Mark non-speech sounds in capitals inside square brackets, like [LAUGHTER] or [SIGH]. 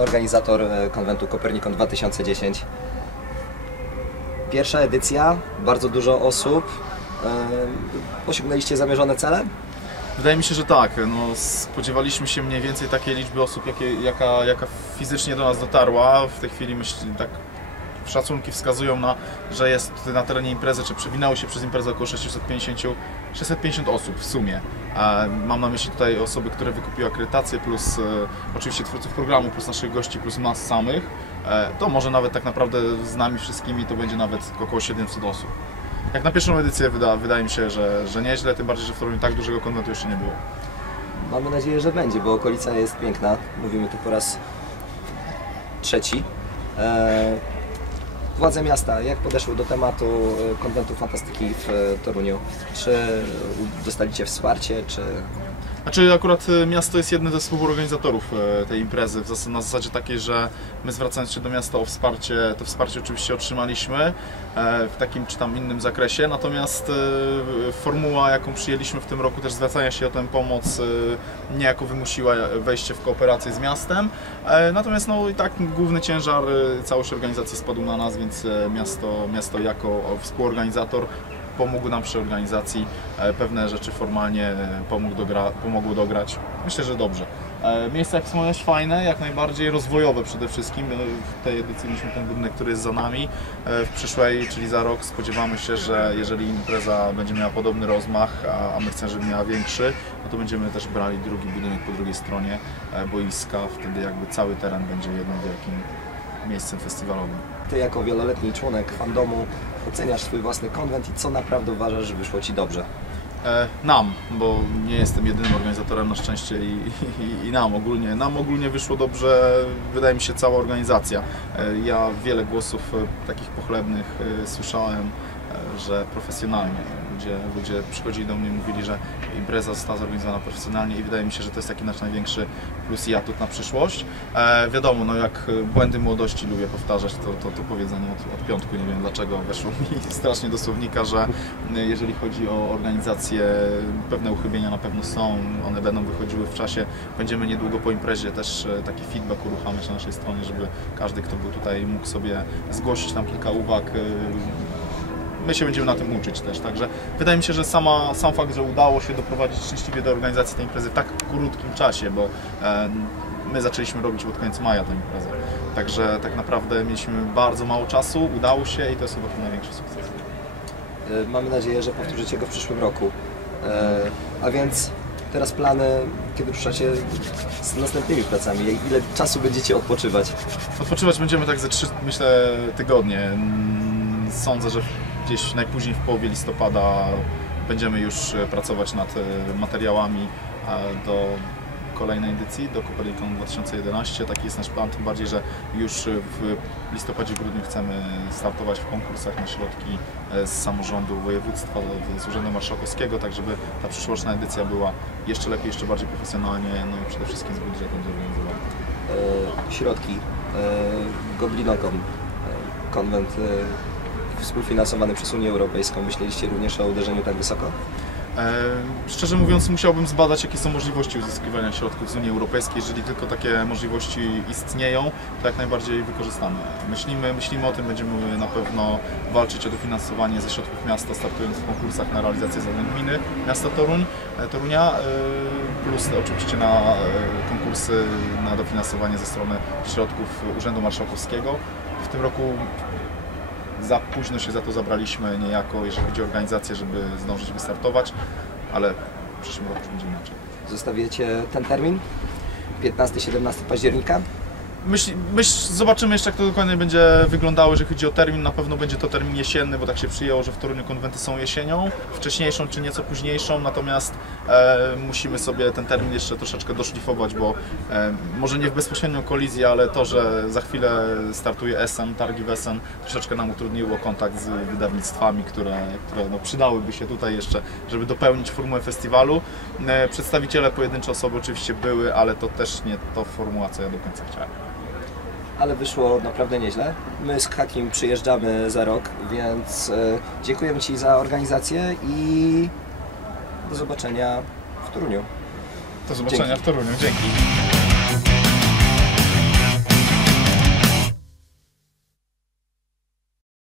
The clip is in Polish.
organizator e, konwentu Kopernikon 2010. Pierwsza edycja, bardzo dużo osób. E, Osiągnęliście zamierzone cele? Wydaje mi się, że tak. No, spodziewaliśmy się mniej więcej takiej liczby osób, jakie, jaka, jaka fizycznie do nas dotarła. W tej chwili myśl, tak szacunki wskazują na, że jest na terenie imprezy, czy przewinęło się przez imprezę około 650, 650 osób w sumie. Mam na myśli tutaj osoby, które wykupiły akredytację, plus e, oczywiście twórców programu, plus naszych gości, plus nas samych. E, To może nawet tak naprawdę z nami wszystkimi to będzie nawet około 700 osób. Jak na pierwszą edycję wyda, wydaje mi się, że, że nieźle, tym bardziej, że w Toruniu tak dużego konwentu jeszcze nie było. Mamy nadzieję, że będzie, bo okolica jest piękna. Mówimy tu po raz trzeci. E, Władze miasta, jak podeszły do tematu e, konwentu fantastyki w e, Toruniu? Czy dostaliście wsparcie, czy Znaczy akurat y, miasto jest jednym ze współorganizatorów y, tej imprezy, na zasadzie takiej, że my zwracając się do miasta o wsparcie, to wsparcie oczywiście otrzymaliśmy e, w takim czy tam innym zakresie, natomiast y, formuła jaką przyjęliśmy w tym roku też zwracania się o tę pomoc niejako wymusiła wejście w kooperację z miastem, E, natomiast no i tak główny ciężar całości organizacji spadł na nas, więc e, miasto, miasto jako współorganizator pomógł nam przy organizacji, e, pewne rzeczy formalnie e, pomógł dogra, pomogło dograć. Myślę, że dobrze. E, Miejsca, jak wspomniałeś, fajne, jak najbardziej rozwojowe przede wszystkim. W tej edycji mieliśmy ten budynek, który jest za nami. W przyszłej, czyli za rok, spodziewamy się, że jeżeli impreza będzie miała podobny rozmach, a- my chcemy, żeby miała większy, no to będziemy też brali drugi budynek po drugiej stronie boiska. Wtedy jakby cały teren będzie jednym wielkim miejscem festiwalowym. Ty jako wieloletni członek fandomu oceniasz swój własny konwent i co naprawdę uważasz, że wyszło Ci dobrze? E, nam, bo nie jestem jedynym organizatorem na szczęście i, i, i nam ogólnie. Nam ogólnie wyszło dobrze, wydaje mi się, cała organizacja. E, ja wiele głosów e, takich pochlebnych e, słyszałem, e, że profesjonalnie. Ludzie, ludzie przychodzili do mnie i mówili, że impreza została zorganizowana profesjonalnie i wydaje mi się, że to jest taki nasz największy plus i atut na przyszłość. E, wiadomo, no jak e, błędy młodości lubię powtarzać, to, to, to powiedzenie od, od piątku, nie wiem dlaczego, weszło mi [LAUGHS] strasznie do słownika, że e, jeżeli chodzi o organizację, pewne uchybienia na pewno są, one będą wychodziły w czasie. Będziemy niedługo po imprezie też e, taki feedback uruchamiać na naszej stronie, żeby każdy, kto był tutaj, mógł sobie zgłosić tam kilka uwag. My się będziemy na tym uczyć też, także wydaje mi się, że sama, sam fakt, że udało się doprowadzić szczęśliwie do organizacji tej imprezy w tak krótkim czasie, bo my zaczęliśmy robić pod koniec maja tę imprezę. Także tak naprawdę mieliśmy bardzo mało czasu, udało się i to jest chyba największy sukces. E, Mamy nadzieję, że powtórzycie go w przyszłym roku. E, A więc teraz plany, kiedy ruszacie z następnymi pracami? Ile czasu będziecie odpoczywać? Odpoczywać będziemy tak ze trzy, myślę, tygodnie. Mm, Sądzę, że gdzieś najpóźniej w połowie listopada będziemy już e, pracować nad e, materiałami do kolejnej edycji, do Copernicon 2011. Taki jest nasz plan, tym bardziej, że już w listopadzie, grudniu chcemy startować w konkursach na środki e, z samorządu województwa, z Urzędu Marszałkowskiego, tak żeby ta przyszłoroczna edycja była jeszcze lepiej, jeszcze bardziej profesjonalnie, no i przede wszystkim z budżetem zorganizowana. Środki, e, konwent współfinansowany przez Unię Europejską. Myśleliście również o uderzeniu tak wysoko? E, Szczerze mówiąc, musiałbym zbadać, jakie są możliwości uzyskiwania środków z Unii Europejskiej. Jeżeli tylko takie możliwości istnieją, to jak najbardziej wykorzystamy. Myślimy, myślimy o tym, będziemy na pewno walczyć o dofinansowanie ze środków miasta, startując w konkursach na realizację zadań gminy miasta Toruń, e, Torunia, e, plus oczywiście na konkursy na dofinansowanie ze strony środków Urzędu Marszałkowskiego. W tym roku za późno się za to zabraliśmy niejako, jeżeli chodzi o organizację, żeby zdążyć wystartować, ale w przyszłym roku będzie inaczej. Zostawiacie ten termin? 15-17 października? Myśl, myśl, zobaczymy jeszcze jak to dokładnie będzie wyglądało, jeżeli chodzi o termin. Na pewno będzie to termin jesienny, bo tak się przyjęło, że w Toruniu konwenty są jesienią, wcześniejszą czy nieco późniejszą, natomiast e, musimy sobie ten termin jeszcze troszeczkę doszlifować, bo e, może nie w bezpośrednią kolizję, ale to, że za chwilę startuje SN, targi w SN, troszeczkę nam utrudniło kontakt z wydawnictwami, które, które no, przydałyby się tutaj jeszcze, żeby dopełnić formułę festiwalu. E, przedstawiciele pojedyncze osoby oczywiście były, ale to też nie to formuła, co ja do końca chciałem. Ale wyszło naprawdę nieźle. My z Hakim przyjeżdżamy za rok, więc e, dziękujemy Ci za organizację i do zobaczenia w Toruniu. Do zobaczenia Dzięki. w Toruniu. Dzięki.